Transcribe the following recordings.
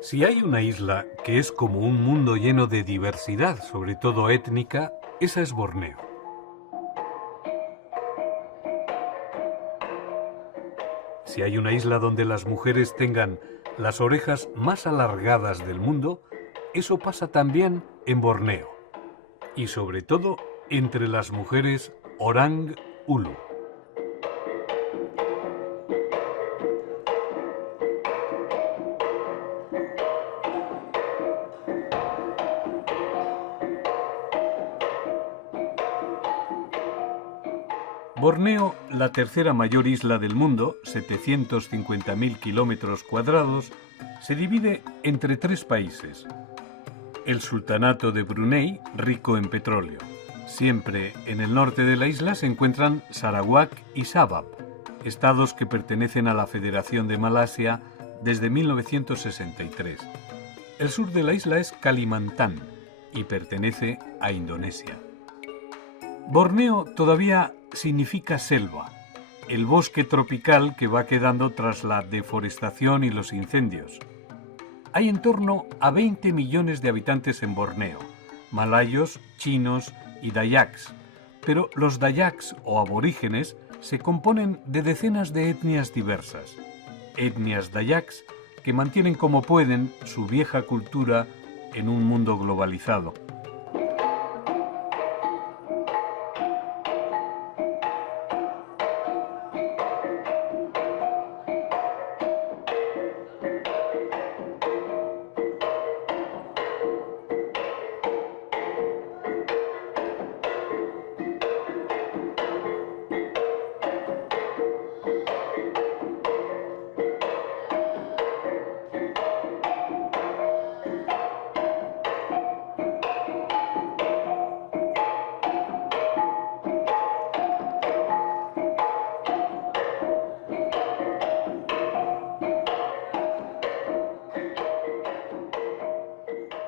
Si hay una isla que es como un mundo lleno de diversidad, sobre todo étnica, esa es Borneo. Si hay una isla donde las mujeres tengan las orejas más alargadas del mundo, eso pasa también en Borneo. Y sobre todo entre las mujeres Orang Ulu. Borneo, la tercera mayor isla del mundo, 750.000 kilómetros cuadrados, se divide entre tres países. El Sultanato de Brunei, rico en petróleo. Siempre en el norte de la isla se encuentran Sarawak y Sabah, estados que pertenecen a la Federación de Malasia desde 1963. El sur de la isla es Kalimantan y pertenece a Indonesia. Borneo todavía significa selva, el bosque tropical que va quedando tras la deforestación y los incendios. Hay en torno a 20 millones de habitantes en Borneo, malayos, chinos y dayaks, pero los dayaks o aborígenes se componen de decenas de etnias diversas. Etnias dayaks que mantienen como pueden su vieja cultura en un mundo globalizado.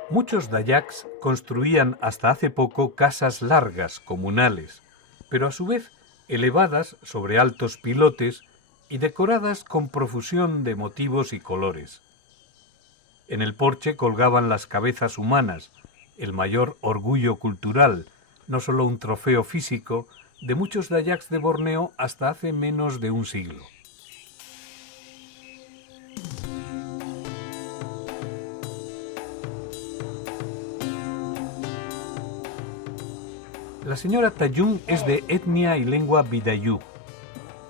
Muchos dayaks construían hasta hace poco casas largas, comunales, pero a su vez elevadas sobre altos pilotes y decoradas con profusión de motivos y colores. En el porche colgaban las cabezas humanas, el mayor orgullo cultural, no solo un trofeo físico, de muchos dayaks de Borneo hasta hace menos de un siglo. La señora Tayung es de etnia y lengua Bidayuh.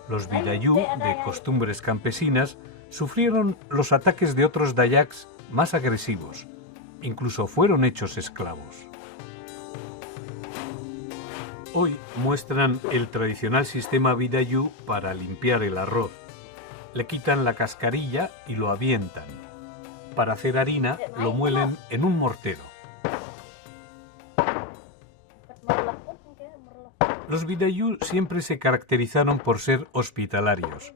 Los Bidayuh, de costumbres campesinas, sufrieron los ataques de otros dayaks más agresivos. Incluso fueron hechos esclavos. Hoy muestran el tradicional sistema Bidayuh para limpiar el arroz. Le quitan la cascarilla y lo avientan. Para hacer harina lo muelen en un mortero. Los Bidayuh siempre se caracterizaron por ser hospitalarios.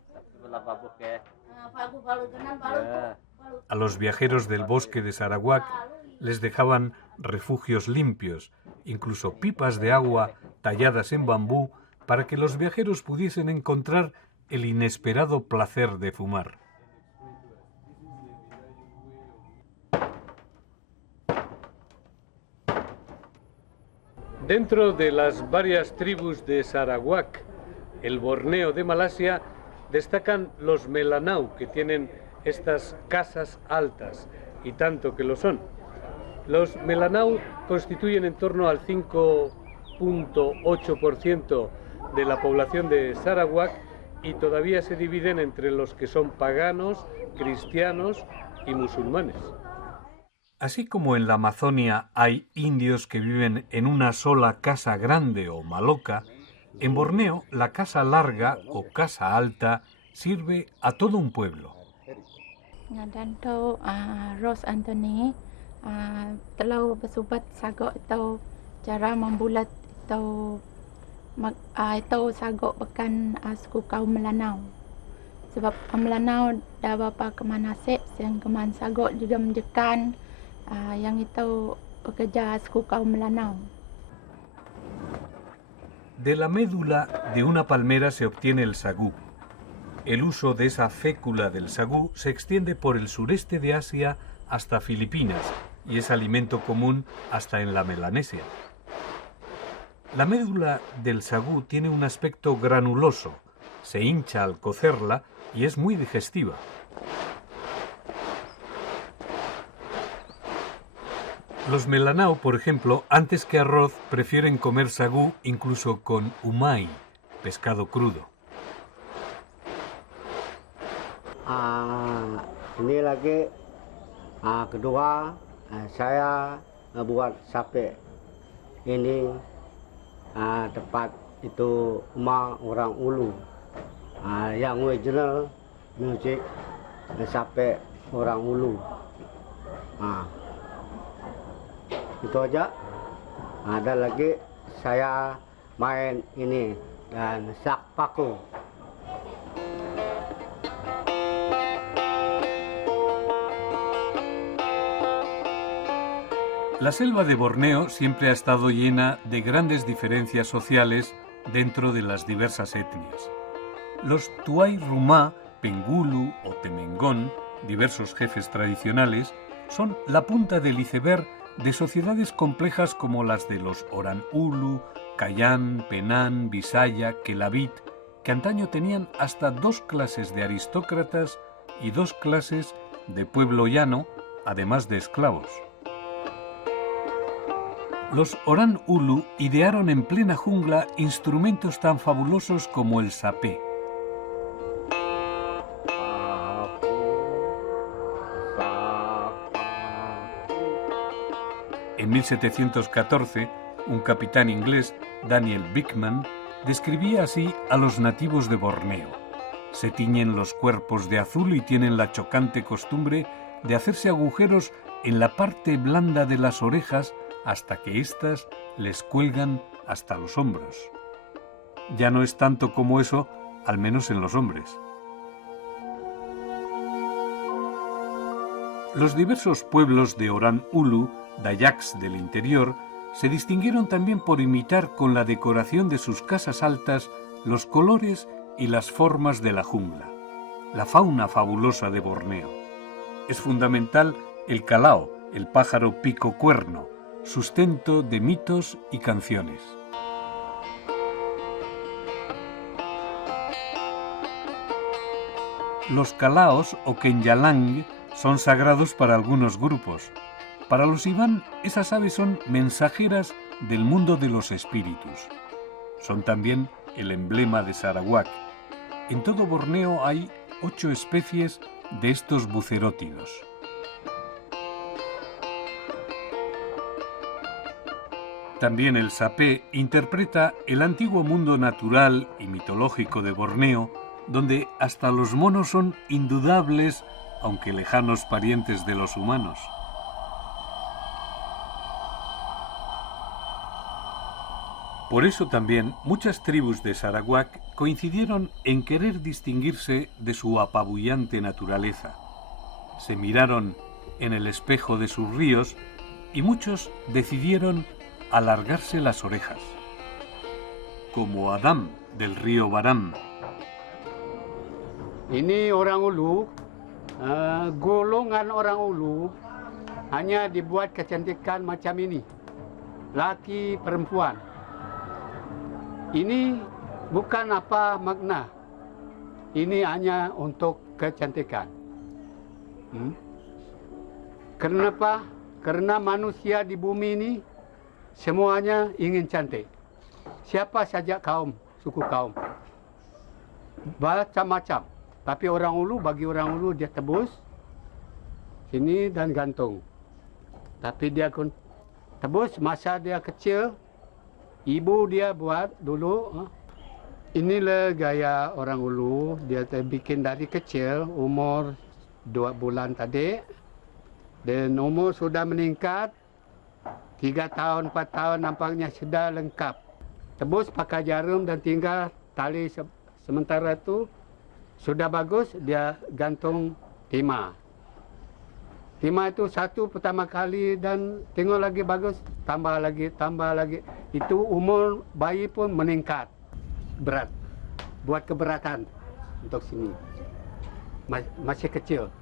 A los viajeros del bosque de Sarawak les dejaban refugios limpios, incluso pipas de agua talladas en bambú para que los viajeros pudiesen encontrar el inesperado placer de fumar. Dentro de las varias tribus de Sarawak, el Borneo de Malasia, destacan los Melanau, que tienen estas casas altas, y tanto que lo son. Los Melanau constituyen en torno al 5,8% de la población de Sarawak y todavía se dividen entre los que son paganos, cristianos y musulmanes. Así como en la Amazonia hay indios que viven en una sola casa grande o maloca, en Borneo la casa larga o casa alta sirve a todo un pueblo. Rose Anthony telah bersubat sagok atau cara membulat atau sagok bekan suku kaum Melanau. Sebab Melanau dah bapa kemana sek yang keman sagok juga menjekan yang itu pekerja suku kaum Melanau. De la médula de una palmera se obtiene el sagú. El uso de esa fécula del sagú se extiende por el sureste de Asia hasta Filipinas y es alimento común hasta en la Melanesia. La médula del sagú tiene un aspecto granuloso, se hincha al cocerla y es muy digestiva. Los Melanau, por ejemplo, antes que arroz, prefieren comer sagú incluso con umai, pescado crudo. Ini lagi kedua saya buat sape ini tempat itu rumah orang Ulu. Yang original musik sape orang Ulu. Itu aja. Ada lagi saya main ini dan sak paku. La selva de Borneo siempre ha estado llena de grandes diferencias sociales dentro de las diversas etnias. Los Tuay Rumá, Pengulu o Temengón, diversos jefes tradicionales, son la punta del iceberg de sociedades complejas como las de los Oran Ulu, Kayan, Penan, Bisaya, Kelabit, que antaño tenían hasta 2 clases de aristócratas y 2 clases de pueblo llano, además de esclavos. Los Oran Ulu idearon en plena jungla instrumentos tan fabulosos como el sapé. En 1714, un capitán inglés, Daniel Bickman, describía así a los nativos de Borneo. Se tiñen los cuerpos de azul y tienen la chocante costumbre de hacerse agujeros en la parte blanda de las orejas hasta que éstas les cuelgan hasta los hombros. Ya no es tanto como eso, al menos en los hombres. Los diversos pueblos de Oran Ulu, Dayaks del interior, se distinguieron también por imitar con la decoración de sus casas altas los colores y las formas de la jungla, la fauna fabulosa de Borneo. Es fundamental el calao, el pájaro pico cuerno, sustento de mitos y canciones. Los calaos o kenyalang son sagrados para algunos grupos. Para los Iván, esas aves son mensajeras del mundo de los espíritus. Son también el emblema de Sarawak. En todo Borneo hay 8 especies de estos bucerótidos. También el sapé interpreta el antiguo mundo natural y mitológico de Borneo, donde hasta los monos son indudables, aunque lejanos parientes de los humanos. Por eso también muchas tribus de Sarawak coincidieron en querer distinguirse de su apabullante naturaleza. Se miraron en el espejo de sus ríos y muchos decidieron alargarse las orejas, como Adam del río Baram. Ini orang Ulu, golongan orang Ulu hanya dibuat kecantikan macam ini, laki perempuan. Ini bukan apa makna, ini hanya untuk kecantikan. Kenapa? Karena manusia di bumi ini semuanya ingin cantik. Siapa saja kaum, suku kaum. Macam-macam. Tapi orang Ulu, bagi orang Ulu dia tebus sini dan gantung. Tapi dia tebus masa dia kecil, ibu dia buat dulu. Inilah gaya orang Ulu, dia bikin dari kecil, umur 2 bulan tadi. Dan umur sudah meningkat, 3 tahun, 4 tahun nampaknya sudah lengkap. Tebus pakai jarum dan tinggal tali sementara itu sudah bagus, dia gantung timah. Timah itu satu pertama kali dan tengok lagi bagus, tambah lagi, tambah lagi. Itu umur bayi pun meningkat berat. Buat keberatan untuk sini. Masih kecil.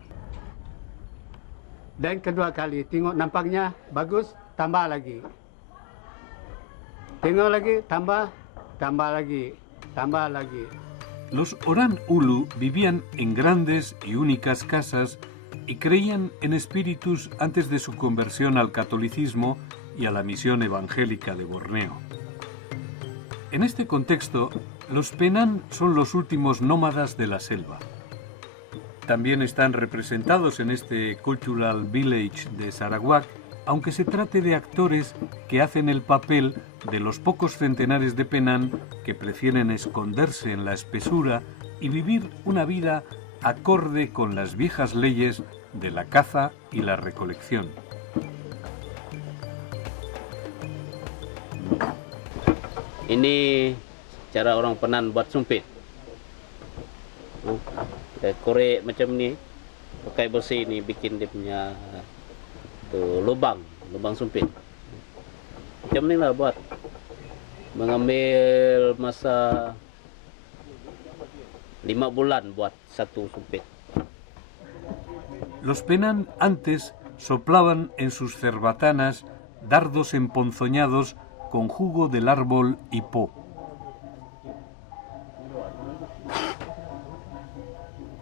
Dan kedua kali tengok nampaknya bagus, tambah lagi. Tengok lagi, tambah lagi, tambah lagi. Los Oran Ulu vivían en grandes y únicas casas y creían en espíritus antes de su conversión al catolicismo y a la misión evangélica de Borneo. En este contexto, los Penan son los últimos nómadas de la selva. También están representados en este Cultural Village de Sarawak, aunque se trate de actores que hacen el papel de los pocos centenares de Penan que prefieren esconderse en la espesura y vivir una vida acorde con las viejas leyes de la caza y la recolección. Ini cara orang Penan buat sumpit. Korek macam ni, pakai besi ni bikin dia punya lubang sumpit. Macam ni lah buat. Mengambil masa 5 bulan buat satu sumpit. Los Penan antes soplaban en sus cerbatanas dardos emponzoñados con jugo del árbol hipó.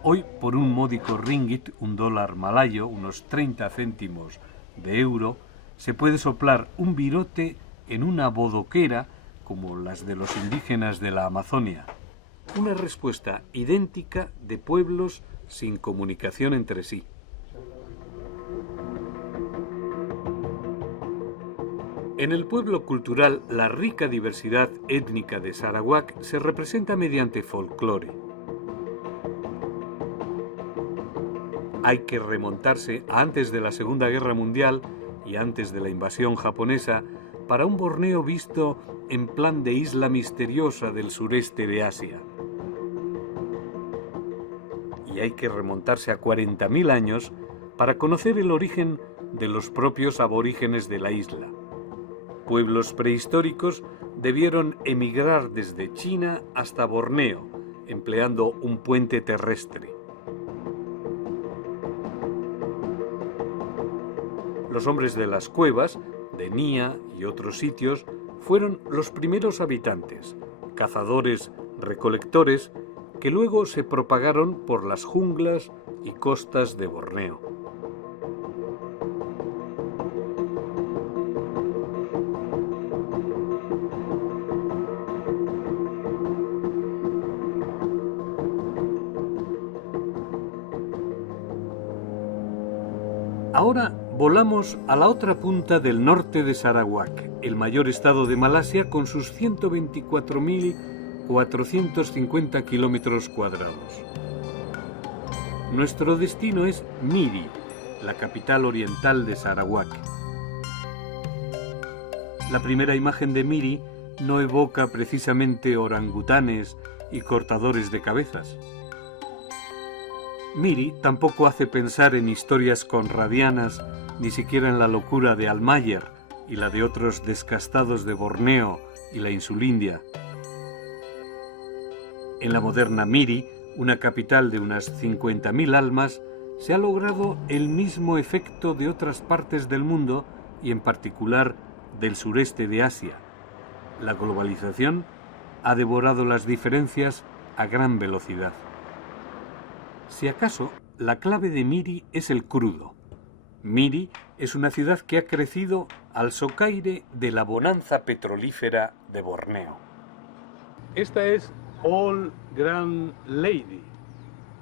Hoy, por un módico ringgit, $1 malayo, unos 30 céntimos de euro, se puede soplar un virote en una bodoquera como las de los indígenas de la Amazonia. Una respuesta idéntica de pueblos sin comunicación entre sí. En el pueblo cultural, la rica diversidad étnica de Sarawak se representa mediante folclore. Hay que remontarse a antes de la Segunda Guerra Mundial y antes de la invasión japonesa para un Borneo visto en plan de isla misteriosa del sureste de Asia. Y hay que remontarse a 40.000 años para conocer el origen de los propios aborígenes de la isla. Pueblos prehistóricos debieron emigrar desde China hasta Borneo, empleando un puente terrestre. Los hombres de las cuevas, de Nia y otros sitios, fueron los primeros habitantes, cazadores, recolectores, que luego se propagaron por las junglas y costas de Borneo. Ahora volamos a la otra punta del norte de Sarawak, el mayor estado de Malasia con sus 124.450 kilómetros cuadrados. Nuestro destino es Miri, la capital oriental de Sarawak. La primera imagen de Miri no evoca precisamente orangutanes y cortadores de cabezas. Miri tampoco hace pensar en historias conradianas, ni siquiera en la locura de Almayer y la de otros descastados de Borneo y la Insulindia. En la moderna Miri, una capital de unas 50.000 almas, se ha logrado el mismo efecto de otras partes del mundo y en particular del sureste de Asia. La globalización ha devorado las diferencias a gran velocidad. Si acaso, la clave de Miri es el crudo. Miri es una ciudad que ha crecido al socaire de la bonanza petrolífera de Borneo. Esta es Old Grand Lady,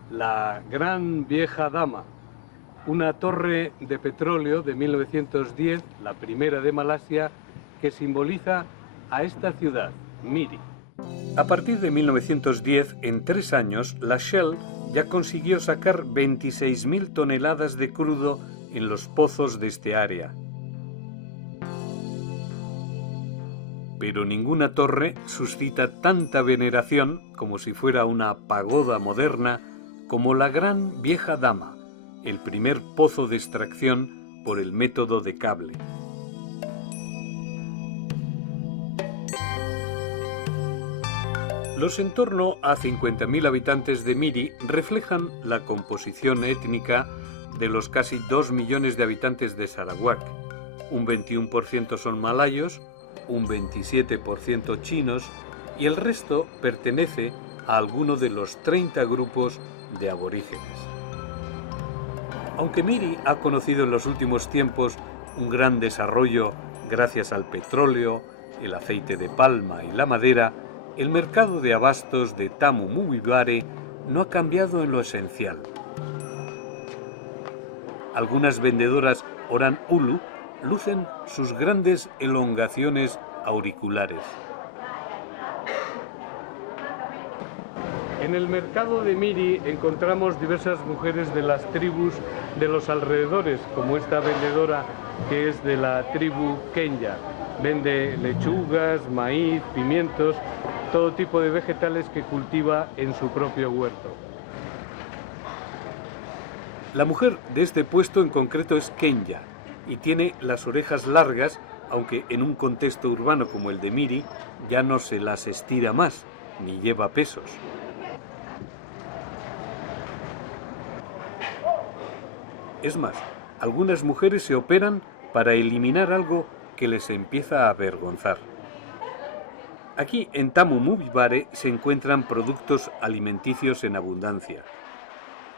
la gran vieja dama, una torre de petróleo de 1910, la primera de Malasia, que simboliza a esta ciudad, Miri. A partir de 1910, en 3 años, la Shell ya consiguió sacar 26.000 toneladas de crudo en los pozos de este área. Pero ninguna torre suscita tanta veneración, como si fuera una pagoda moderna, como la Gran Vieja Dama, el primer pozo de extracción por el método de cable. Los en torno a 50.000 habitantes de Miri reflejan la composición étnica de los casi 2 millones de habitantes de Sarawak. Un 21% son malayos, un 27% chinos y el resto pertenece a alguno de los 30 grupos de aborígenes. Aunque Miri ha conocido en los últimos tiempos un gran desarrollo gracias al petróleo, el aceite de palma y la madera, el mercado de abastos de Tamu Muwibare no ha cambiado en lo esencial. Algunas vendedoras Oran Ulu lucen sus grandes elongaciones auriculares. En el mercado de Miri encontramos diversas mujeres de las tribus de los alrededores, como esta vendedora que es de la tribu Kenya. Vende lechugas, maíz, pimientos, todo tipo de vegetales que cultiva en su propio huerto. La mujer de este puesto en concreto es Kenya y tiene las orejas largas, aunque en un contexto urbano como el de Miri ya no se las estira más, ni lleva pesos. Es más, algunas mujeres se operan para eliminar algo que les empieza a avergonzar. Aquí en Tamu Muwibare se encuentran productos alimenticios en abundancia.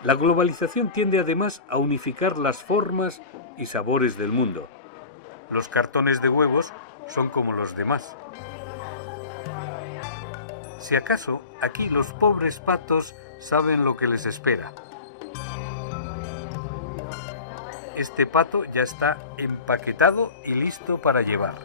La globalización tiende además a unificar las formas y sabores del mundo. Los cartones de huevos son como los demás. Si acaso, aquí los pobres patos saben lo que les espera. Este pato ya está empaquetado y listo para llevar.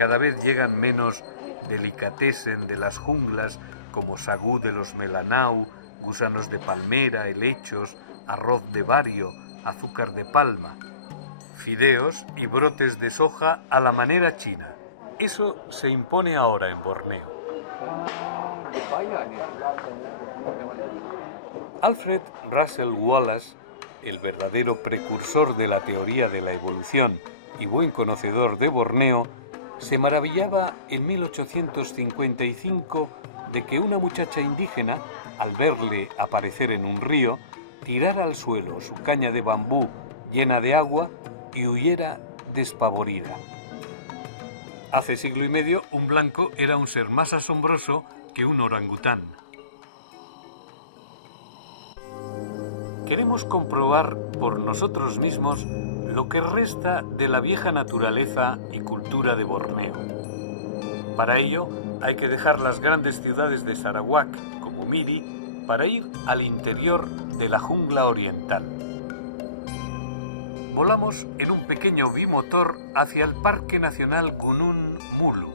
Cada vez llegan menos delicatessen de las junglas como sagú de los Melanau, gusanos de palmera, helechos, arroz de bario, azúcar de palma, fideos y brotes de soja a la manera china. Eso se impone ahora en Borneo. Alfred Russel Wallace, el verdadero precursor de la teoría de la evolución y buen conocedor de Borneo, se maravillaba en 1855 de que una muchacha indígena, al verle aparecer en un río, tirara al suelo su caña de bambú llena de agua y huyera despavorida. Hace siglo y medio, un blanco era un ser más asombroso que un orangután. Queremos comprobar por nosotros mismos lo que resta de la vieja naturaleza y cultura de Borneo. Para ello, hay que dejar las grandes ciudades de Sarawak, como Miri, para ir al interior de la jungla oriental. Volamos en un pequeño bimotor hacia el Parque Nacional Gunung Mulu.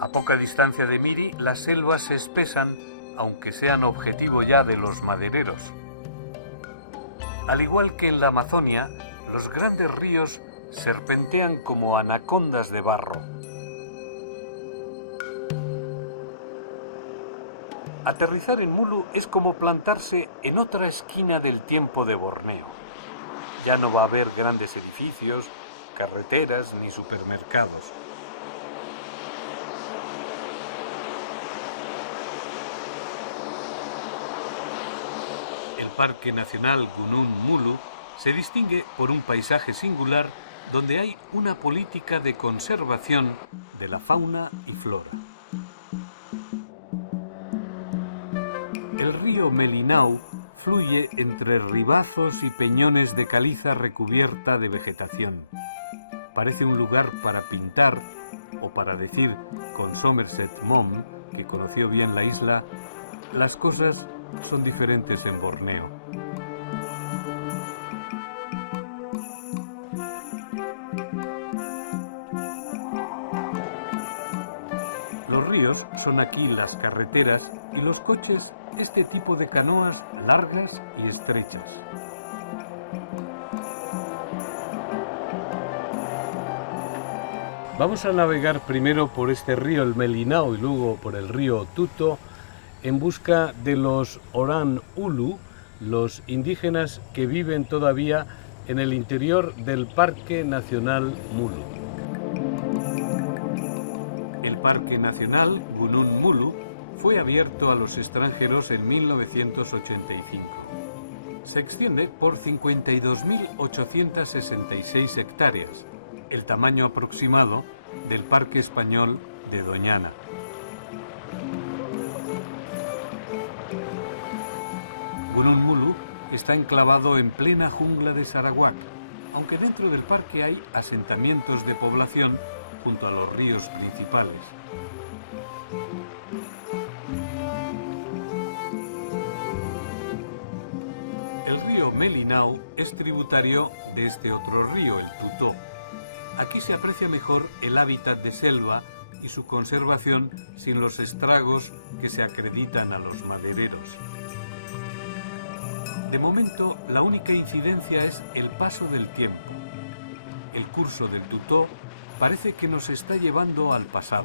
A poca distancia de Miri, las selvas se espesan, aunque sean objetivo ya de los madereros. Al igual que en la Amazonia, los grandes ríos serpentean como anacondas de barro. Aterrizar en Mulu es como plantarse en otra esquina del tiempo de Borneo. Ya no va a haber grandes edificios, carreteras ni supermercados. El Parque Nacional Gunung Mulu se distingue por un paisaje singular donde hay una política de conservación de la fauna y flora. El río Melinau fluye entre ribazos y peñones de caliza recubierta de vegetación. Parece un lugar para pintar, o para decir con Somerset Maugham, que conoció bien la isla, las cosas son diferentes en Borneo. Los ríos son aquí las carreteras y los coches este tipo de canoas largas y estrechas. Vamos a navegar primero por este río, el Melinau, y luego por el río Tuto, en busca de los Orang Ulu, los indígenas que viven todavía en el interior del Parque Nacional Mulu. El Parque Nacional Gunung Mulu fue abierto a los extranjeros en 1985. Se extiende por 52.866 hectáreas, el tamaño aproximado del Parque Español de Doñana. Gunung Mulu está enclavado en plena jungla de Sarawak, aunque dentro del parque hay asentamientos de población junto a los ríos principales. El río Melinau es tributario de este otro río, el Tutó. Aquí se aprecia mejor el hábitat de selva y su conservación sin los estragos que se acreditan a los madereros. De momento, la única incidencia es el paso del tiempo. El curso del Tutó parece que nos está llevando al pasado.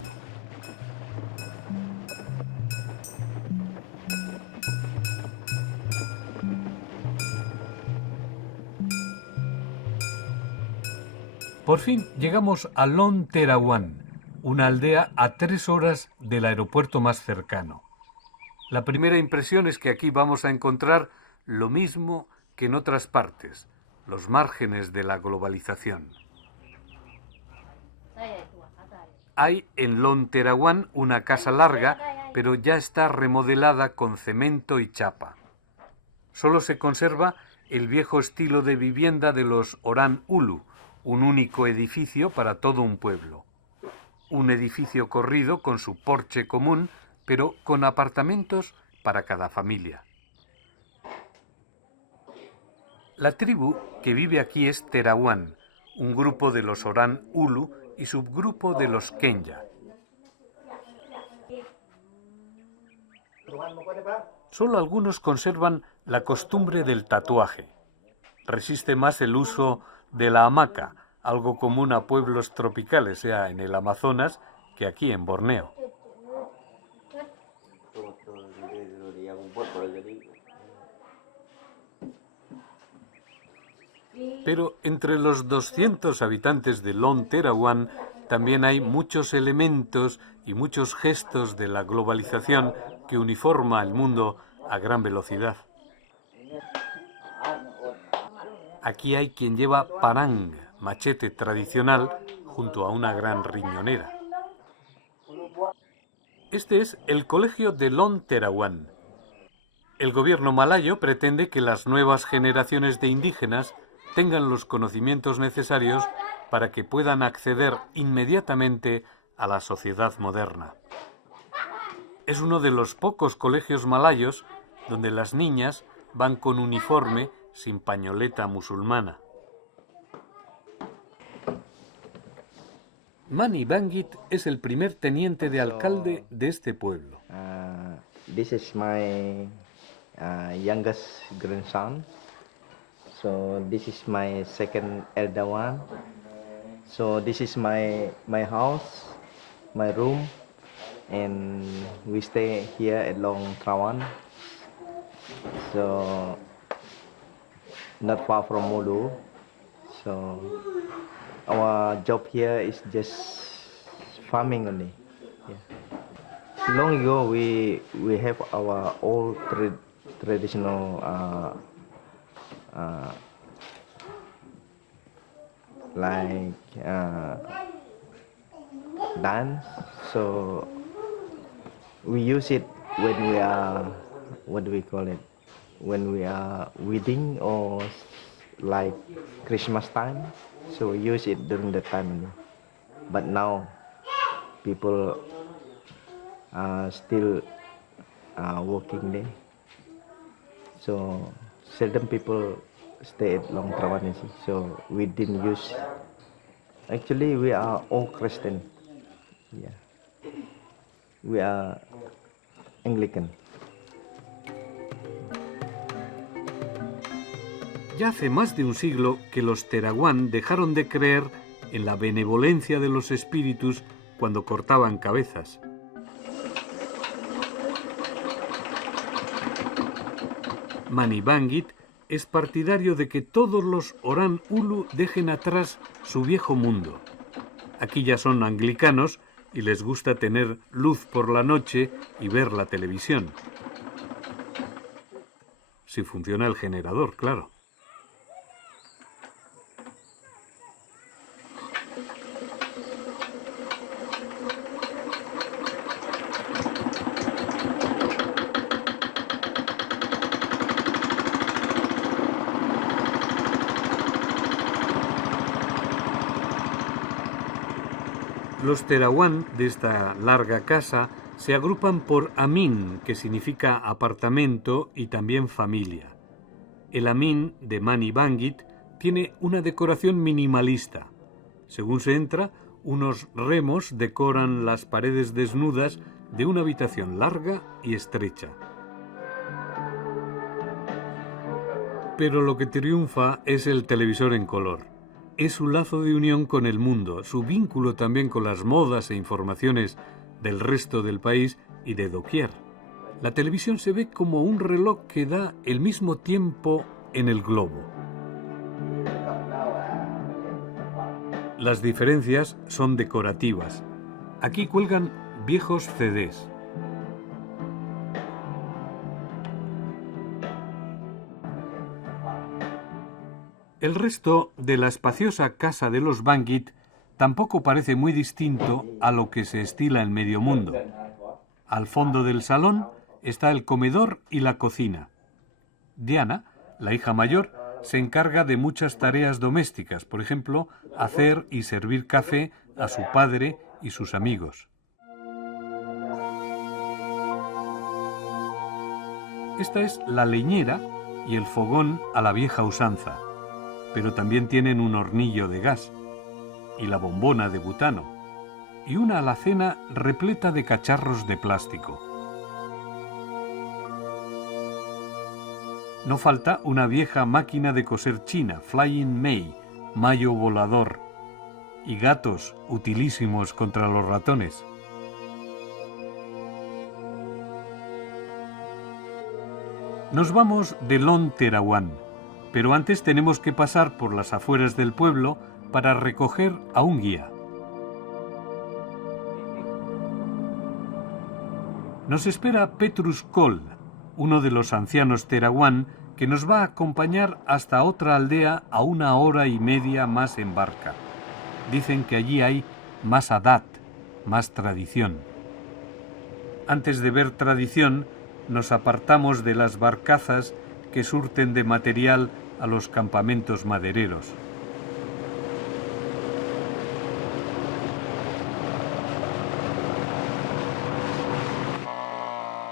Por fin llegamos a Lon Terawan, una aldea a 3 horas del aeropuerto más cercano. La primera impresión es que aquí vamos a encontrar lo mismo que en otras partes, los márgenes de la globalización. Hay en Lon Terawan una casa larga, pero ya está remodelada con cemento y chapa. Solo se conserva el viejo estilo de vivienda de los Orang Ulu, un único edificio para todo un pueblo. Un edificio corrido con su porche común, pero con apartamentos para cada familia. La tribu que vive aquí es Terawan, un grupo de los Orang Ulu y subgrupo de los Kenya. Solo algunos conservan la costumbre del tatuaje. Resiste más el uso de la hamaca, algo común a pueblos tropicales, sea en el Amazonas, que aquí en Borneo. Pero entre los 200 habitantes de Lon Terawan también hay muchos elementos y muchos gestos de la globalización que uniforma el mundo a gran velocidad. Aquí hay quien lleva parang, machete tradicional, junto a una gran riñonera. Este es el colegio de Lon Terawan. El gobierno malayo pretende que las nuevas generaciones de indígenas tengan los conocimientos necesarios para que puedan acceder inmediatamente a la sociedad moderna. Es uno de los pocos colegios malayos donde las niñas van con uniforme sin pañoleta musulmana. Mani Bangit es el primer teniente de alcalde de este pueblo. This is my youngest grandson. So this is my second elder one. So this is my house, my room, and we stay here at Long Terawan. So not far from Mulu. So our job here is just farming only. Yeah. Long ago we have our old traditional like dance. So we use it when we are, what do we call it? When we are wedding or like Christmas time. So we use it during the time. But now people are still working there. So seldom people stay at Long Terawan, so we didn't use. Actually, we are all Christian. Yeah, we are Anglican. Ya hace más de un siglo que los Terawan dejaron de creer en la benevolencia de los espíritus cuando cortaban cabezas. Manibangit es partidario de que todos los Orang Ulu dejen atrás su viejo mundo. Aquí ya son anglicanos y les gusta tener luz por la noche y ver la televisión. Si funciona el generador, claro. Los Terawan de esta larga casa se agrupan por Amin, que significa apartamento y también familia. El Amin de Manibangit tiene una decoración minimalista. Según se entra, unos remos decoran las paredes desnudas de una habitación larga y estrecha. Pero lo que triunfa es el televisor en color. Es su lazo de unión con el mundo, su vínculo también con las modas e informaciones del resto del país y de doquier. La televisión se ve como un reloj que da el mismo tiempo en el globo. Las diferencias son decorativas. Aquí cuelgan viejos CDs. El resto de la espaciosa casa de los Bangit tampoco parece muy distinto a lo que se estila en medio mundo. Al fondo del salón está el comedor y la cocina. Diana, la hija mayor, se encarga de muchas tareas domésticas, por ejemplo, hacer y servir café a su padre y sus amigos. Esta es la leñera y el fogón a la vieja usanza, pero también tienen un hornillo de gas y la bombona de butano y una alacena repleta de cacharros de plástico. No falta una vieja máquina de coser china, Flying May, mayo volador, y gatos utilísimos contra los ratones. Nos vamos de Lon Terawan, pero antes tenemos que pasar por las afueras del pueblo para recoger a un guía. Nos espera Petrus Kol, uno de los ancianos Terawan, que nos va a acompañar hasta otra aldea a 1 hora y media más en barca. Dicen que allí hay más adat, más tradición. Antes de ver tradición, nos apartamos de las barcazas que surten de material a los campamentos madereros.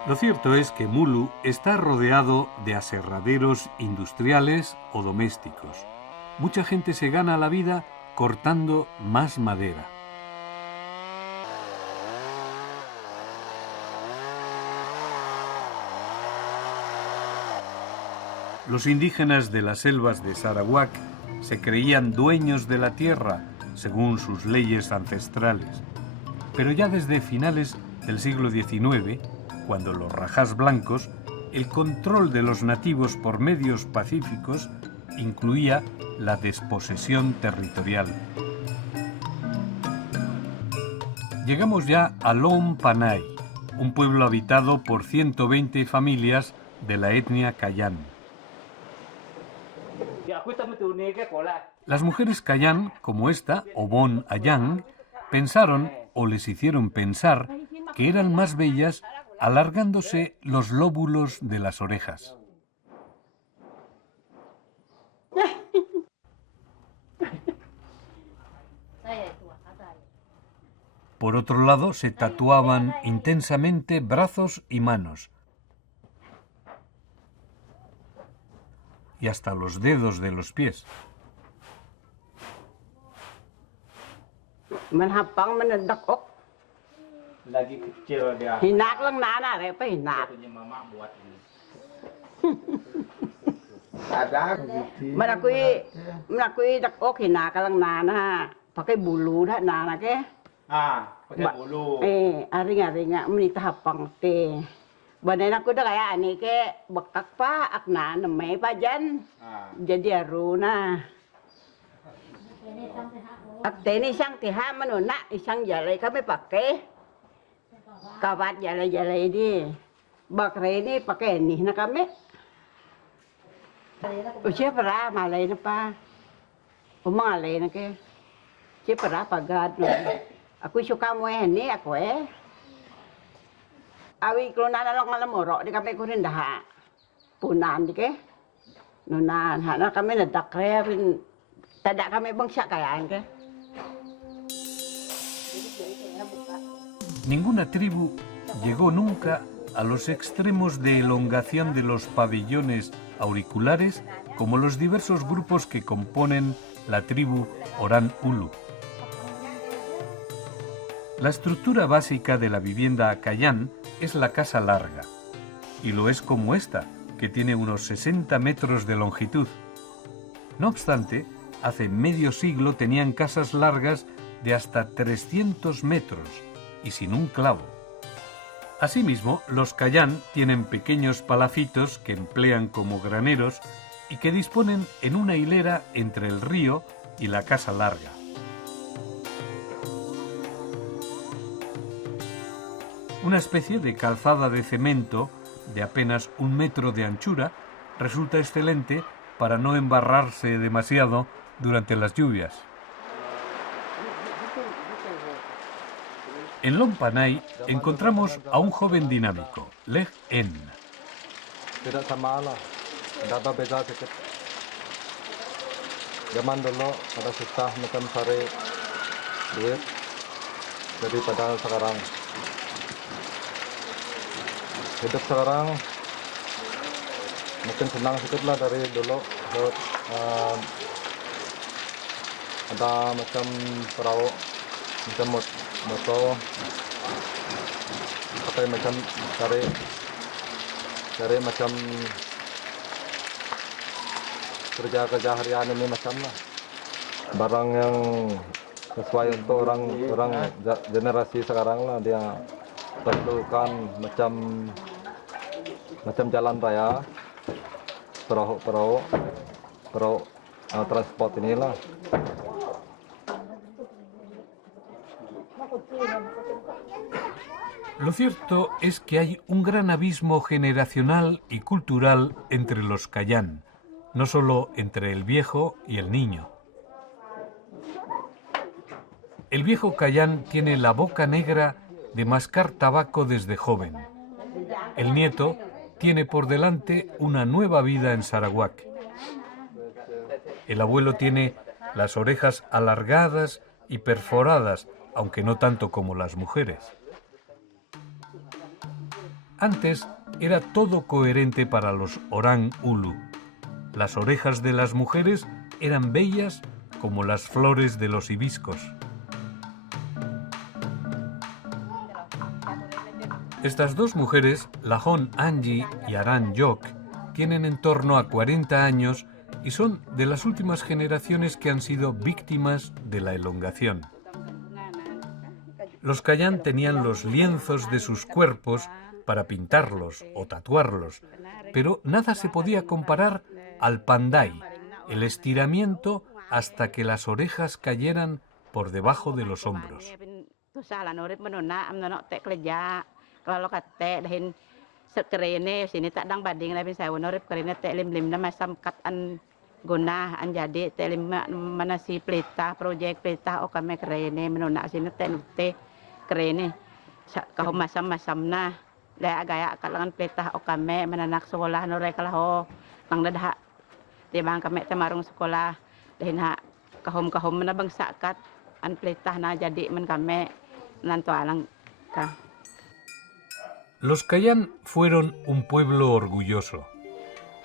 Lo cierto es que Mulu está rodeado de aserraderos industriales o domésticos. Mucha gente se gana la vida cortando más madera. Los indígenas de las selvas de Sarawak se creían dueños de la tierra, según sus leyes ancestrales. Pero ya desde finales del siglo XIX, cuando los rajás blancos, el control de los nativos por medios pacíficos incluía la desposesión territorial. Llegamos ya a Lon Panay, un pueblo habitado por 120 familias de la etnia Kayan. Las mujeres Kayan, como esta, Obon Ayang, pensaron o les hicieron pensar que eran más bellas alargándose los lóbulos de las orejas. Por otro lado, se tatuaban intensamente brazos y manos, y hasta los dedos de los pies. Lagi kecil dia. Hinak lang nana, apa hinak? Punya mama buat ini. Ada Menakui dakok hinak lang nana, pakai bulu dah nana ke? Ah, pakai bulu. Aring-aring menikah hapang te. Badan aku dah kayak ni ke bekak pa akna namai pa jan. Jadi aruna. Akte ni sang tiha menuna isang jalai kami pakai. Kawat jalai-jalai ni. Bakre ni pakai ni na kami. Usia pernah malai na pa. Umalai na ke. Usia pernah pagad no. Aku suka mo ni aku Awi kalau nana lang alam morok di kami kurin dah punan di ke. Nunan hana kami nadak kaya pin tadak kami bangsa kayaan ke. Ninguna tribu llegó nunca a los extremos de elongación de los pabellones auriculares como los diversos grupos que componen la tribu Orang Ulu. La estructura básica de la vivienda Kayan es la casa larga, y lo es como esta, que tiene unos 60 metros de longitud. No obstante, hace medio siglo tenían casas largas de hasta 300 metros y sin un clavo. Asimismo, los Kayan tienen pequeños palafitos que emplean como graneros y que disponen en una hilera entre el río y la casa larga. Una especie de calzada de cemento de apenas 1 metro de anchura resulta excelente para no embarrarse demasiado durante las lluvias. En Lompanay encontramos a un joven dinámico, Leg En. Tidak sama lah, ada beza sedikit. Zaman dulu pada susah macam cari duit daripada sekarang. Hidup sekarang mungkin senang sedikit lah dari dulu. Ada macam perahu, macam motor, pakai macam cari macam kerja harian ini macam lah. Barang yang sesuai untuk orang generasi sekarang lah, dia perlukan macam jalan raya, perahu transport inilah. Lo cierto es que hay un gran abismo generacional y cultural entre los Kayan, no solo entre el viejo y el niño. El viejo Kayan tiene la boca negra de mascar tabaco desde joven. El nieto tiene por delante una nueva vida en Sarawak. El abuelo tiene las orejas alargadas y perforadas, aunque no tanto como las mujeres. Antes era todo coherente para los Orang Ulu. Las orejas de las mujeres eran bellas como las flores de los hibiscos. Estas dos mujeres, Lahon Angie y Aran Yok, tienen en torno a 40 años y son de las últimas generaciones que han sido víctimas de la elongación. Los Kayan tenían los lienzos de sus cuerpos para pintarlos o tatuarlos, pero nada se podía comparar al pandai, el estiramiento hasta que las orejas cayeran por debajo de los hombros. Kalau kata dahin sekerene sini tak dang bading lah bisa warna kerene tak lim nama samkat an guna an jadi tak lim mana si pelita projek pelita o kami kerene menuna sini tak nute kerene kau masam na dah gaya kalangan pelita o kami menanak sekolah nore kalau bang dah di bang kami temarung sekolah dahin ha kahum mana bang sakat an pelita na jadi men kami nanto alang kah. Los Kayan fueron un pueblo orgulloso.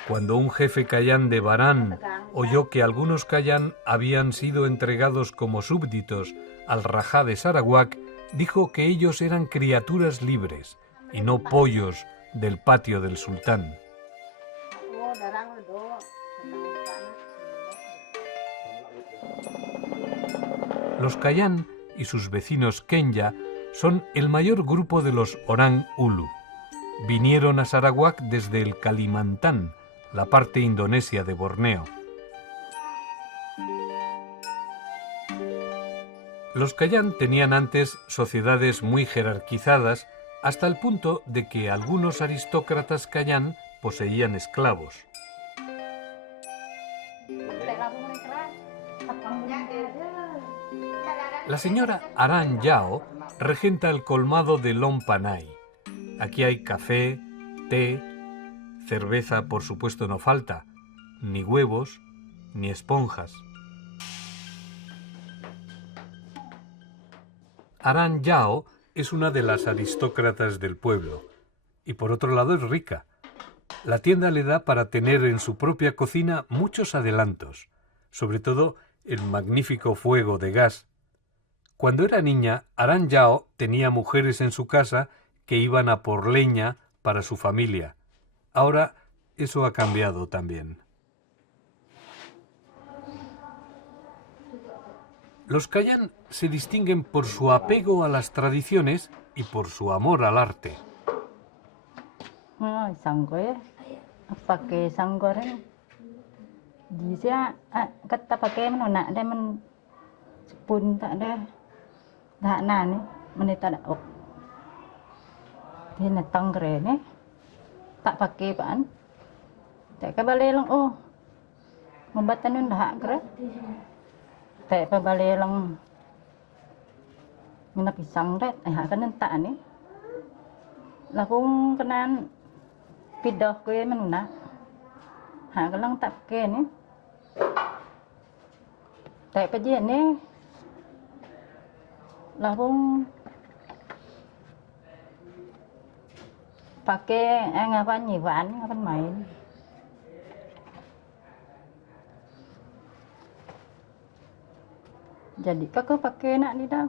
Cuando un jefe Kayan de Baran oyó que algunos Kayan habían sido entregados como súbditos al Rajá de Sarawak, dijo que ellos eran criaturas libres y no pollos del patio del sultán. Los Kayan y sus vecinos Kenya son el mayor grupo de los Orang Ulu. vinieron a Sarawak desde el Kalimantan, la parte indonesia de Borneo. Los Kayan tenían antes sociedades muy jerarquizadas, hasta el punto de que algunos aristócratas Kayan poseían esclavos. La señora Aran Yao regenta el colmado de Lom Panay. Aquí hay café, té, cerveza por supuesto no falta, ni huevos, ni esponjas. Aran Yao es una de las aristócratas del pueblo y por otro lado es rica. La tienda le da para tener en su propia cocina muchos adelantos, sobre todo el magnífico fuego de gas. Cuando era niña, Aran Yao tenía mujeres en su casa que iban a por leña para su familia. Ahora eso ha cambiado también. Los Kayan se distinguen por su apego a las tradiciones y por su amor al arte. Pakai sanggoreng. Dia kata pakai mana ada men sepun tak ada. Tak nani menita ada ok. Dia natang keren tak pakai pan. Tak kabale lang oh. Membatan nun dah keren. Tak kabale lang. Mina pisang red kanan tak ni. Lakung kanan pidah ko manuna. Ka lang tak pakai ni. Tak pa dia ni. Lakung pakai apa nyiwan apa main. Jadi kakak pakai nak ni dah.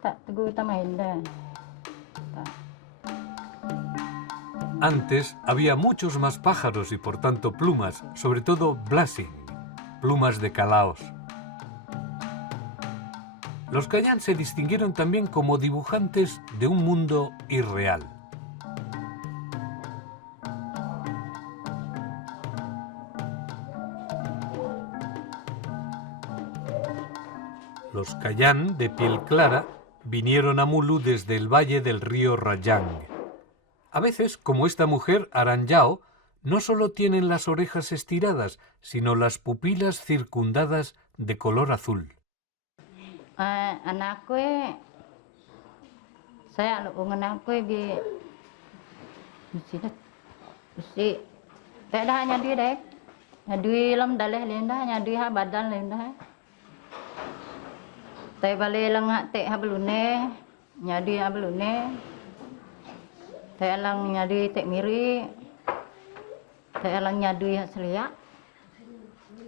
Tak tegur tak main dah. Tak. Antes había muchos más pájaros y por tanto plumas, sobre todo blasing, plumas de calaos. Los Kayan se distinguieron también como dibujantes de un mundo irreal. Los Kayan, de piel clara, vinieron a Mulu desde el valle del río Rajang. A veces, como esta mujer, Aran Yao, no solo tienen las orejas estiradas, sino las pupilas circundadas de color azul. Anakku, saya lakukan anakku di sini, tak ada hanya dia dek, nyadui lam daleh lenda, nyadui ha badan lenda, tak balik lang ha tek ha belune, nyadui ha belune, tak lang nyadui tek miri, tak lang nyadui ha selia,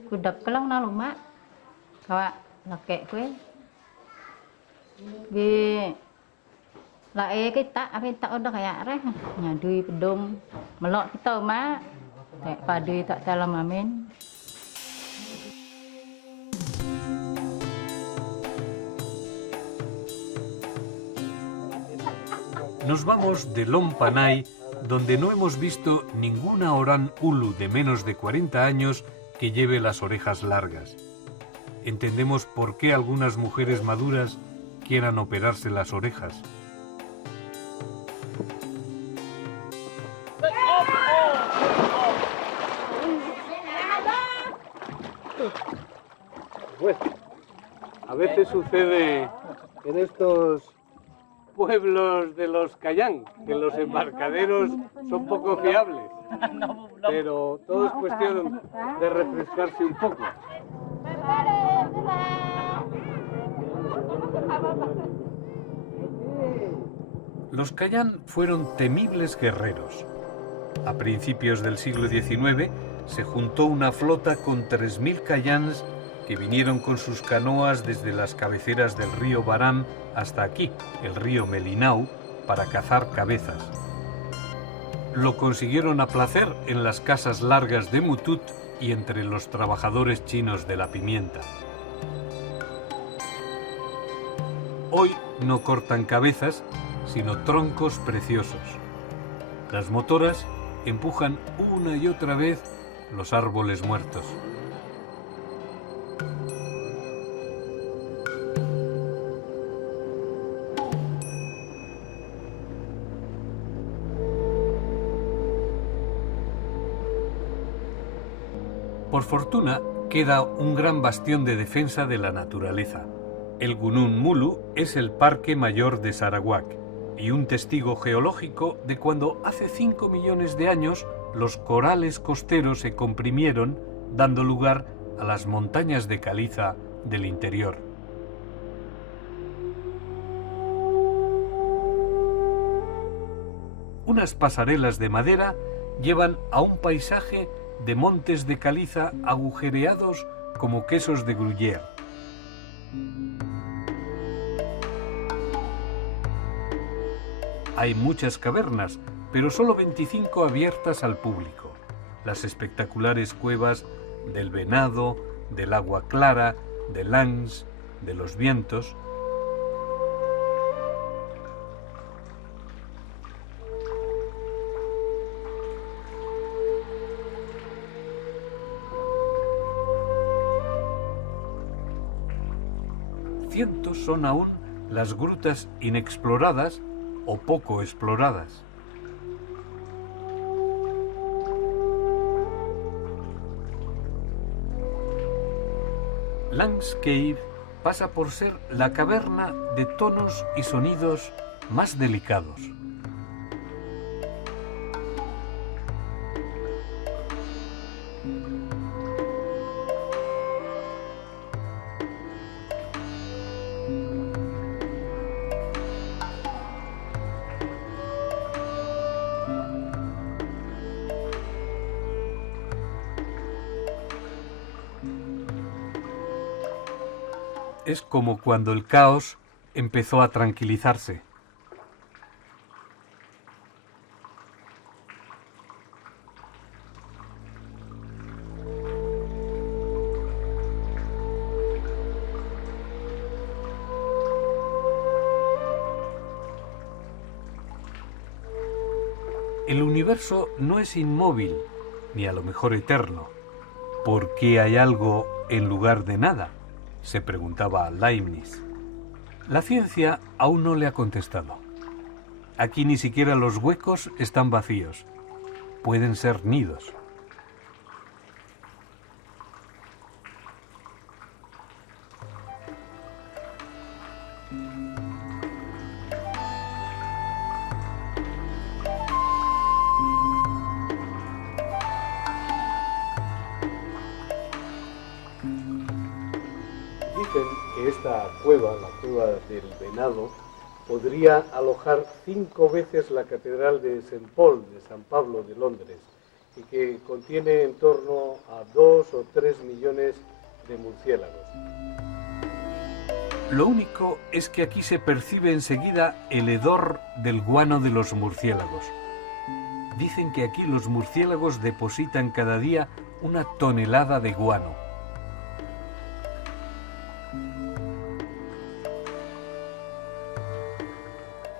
kudap kelang na lumak, kawak lakek kue. Di lae kita apa tak ada kayak reh nyadui pedom melok kita mak tak padi tak dalam amin. Nos vamos de Lom Panay, donde no hemos visto ninguna Oran Ulu de menos de 40 años que lleve las orejas largas. Entendemos por qué algunas mujeres maduras quieran operarse las orejas. Pues, a veces sucede en estos pueblos de los Kayan que los embarcaderos son poco fiables, pero todo es cuestión de refrescarse un poco. Los Kayan fueron temibles guerreros. A principios del siglo XIX se juntó una flota con 3.000 Kayans que vinieron con sus canoas desde las cabeceras del río Baram hasta aquí, el río Melinau, para cazar cabezas. Lo consiguieron a placer en las casas largas de Mutut y entre los trabajadores chinos de la pimienta. Hoy no cortan cabezas, sino troncos preciosos. Las motoras empujan una y otra vez los árboles muertos. Por fortuna, queda un gran bastión de defensa de la naturaleza. El Gunung Mulu es el Parque Mayor de Sarawak y un testigo geológico de cuando hace 5 millones de años los corales costeros se comprimieron, dando lugar a las montañas de caliza del interior. Unas pasarelas de madera llevan a un paisaje de montes de caliza agujereados como quesos de Gruyère. Hay muchas cavernas, pero solo 25 abiertas al público. Las espectaculares cuevas del Venado, del Agua Clara, de Langs, de los Vientos. Cientos son aún las grutas inexploradas o poco exploradas. Langs Cave pasa por ser la caverna de tonos y sonidos más delicados. Es como cuando el caos empezó a tranquilizarse. El universo no es inmóvil, ni a lo mejor eterno. ¿Por qué hay algo en lugar de nada?, se preguntaba Leibniz. La ciencia aún no le ha contestado. Aquí ni siquiera los huecos están vacíos. Pueden ser nidos. Dicen que esta cueva, la cueva del Venado, podría alojar 5 veces la catedral de St. Paul, de San Pablo de Londres, y que contiene en torno a 2 o 3 millones de murciélagos. Lo único es que aquí se percibe enseguida el hedor del guano de los murciélagos. Dicen que aquí los murciélagos depositan cada día 1 tonelada de guano.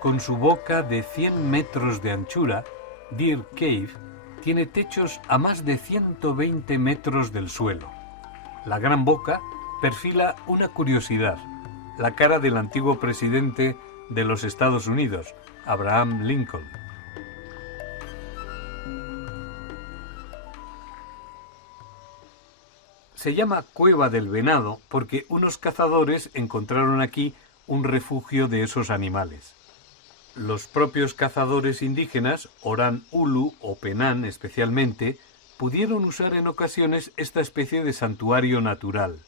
Con su boca de 100 metros de anchura, Deer Cave tiene techos a más de 120 metros del suelo. La gran boca perfila una curiosidad, la cara del antiguo presidente de los Estados Unidos, Abraham Lincoln. Se llama Cueva del Venado porque unos cazadores encontraron aquí un refugio de esos animales. Los propios cazadores indígenas, Oran Ulu o Penan especialmente, pudieron usar en ocasiones esta especie de santuario natural.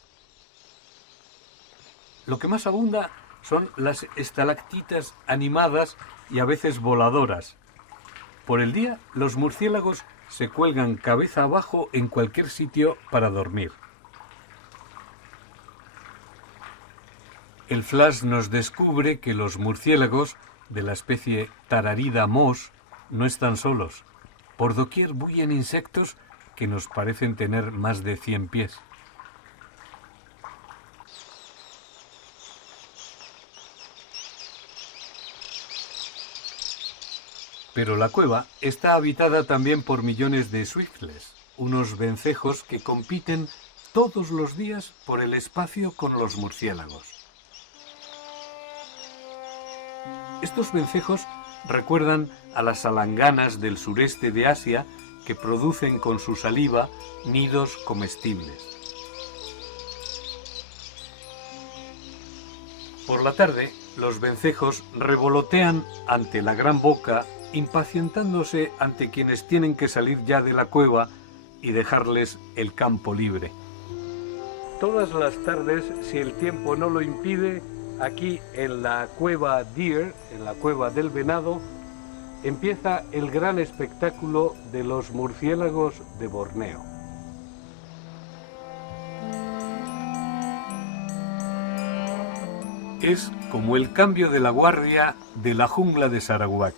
Lo que más abunda son las estalactitas animadas y a veces voladoras. Por el día, los murciélagos se cuelgan cabeza abajo en cualquier sitio para dormir. El flash nos descubre que los murciélagos de la especie Tararida mos no están solos. Por doquier bullen insectos que nos parecen tener más de 100 pies. Pero la cueva está habitada también por millones de swiftless, unos vencejos que compiten todos los días por el espacio con los murciélagos. Estos vencejos recuerdan a las salanganas del sureste de Asia que producen con su saliva nidos comestibles. Por la tarde, los vencejos revolotean ante la gran boca, impacientándose ante quienes tienen que salir ya de la cueva y dejarles el campo libre. Todas las tardes, si el tiempo no lo impide, aquí en la cueva Deer, en la cueva del venado, empieza el gran espectáculo de los murciélagos de Borneo. Es como el cambio de la guardia de la jungla de Sarawak.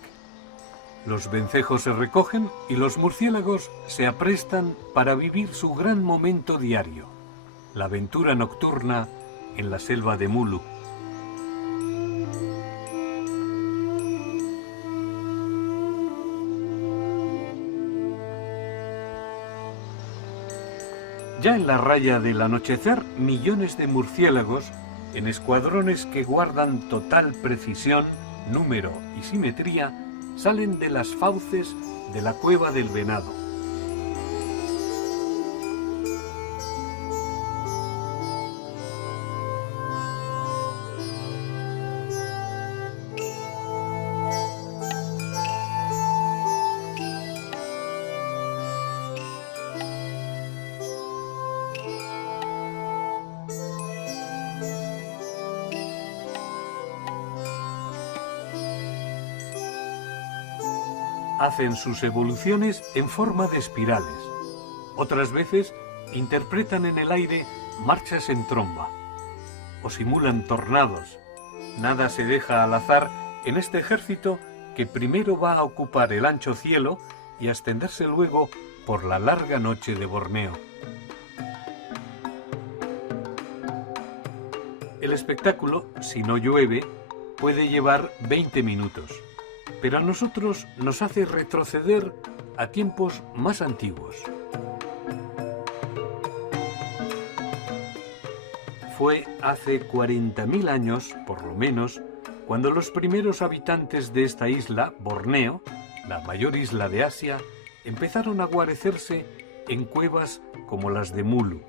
Los vencejos se recogen y los murciélagos se aprestan para vivir su gran momento diario, la aventura nocturna en la selva de Mulu. Ya en la raya del anochecer, millones de murciélagos, en escuadrones que guardan total precisión, número y simetría, salen de las fauces de la cueva del venado. Hacen sus evoluciones en forma de espirales. Otras veces interpretan en el aire marchas en tromba o simulan tornados. Nada se deja al azar en este ejército que primero va a ocupar el ancho cielo y a extenderse luego por la larga noche de Borneo. El espectáculo, si no llueve, puede llevar 20 minutos. Pero a nosotros nos hace retroceder a tiempos más antiguos. Fue hace 40.000 años, por lo menos, cuando los primeros habitantes de esta isla, Borneo, la mayor isla de Asia, empezaron a guarecerse en cuevas como las de Mulu.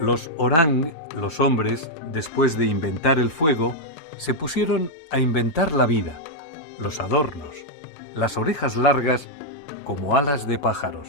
Los orang, los hombres, después de inventar el fuego, se pusieron a inventar la vida, los adornos, las orejas largas como alas de pájaros.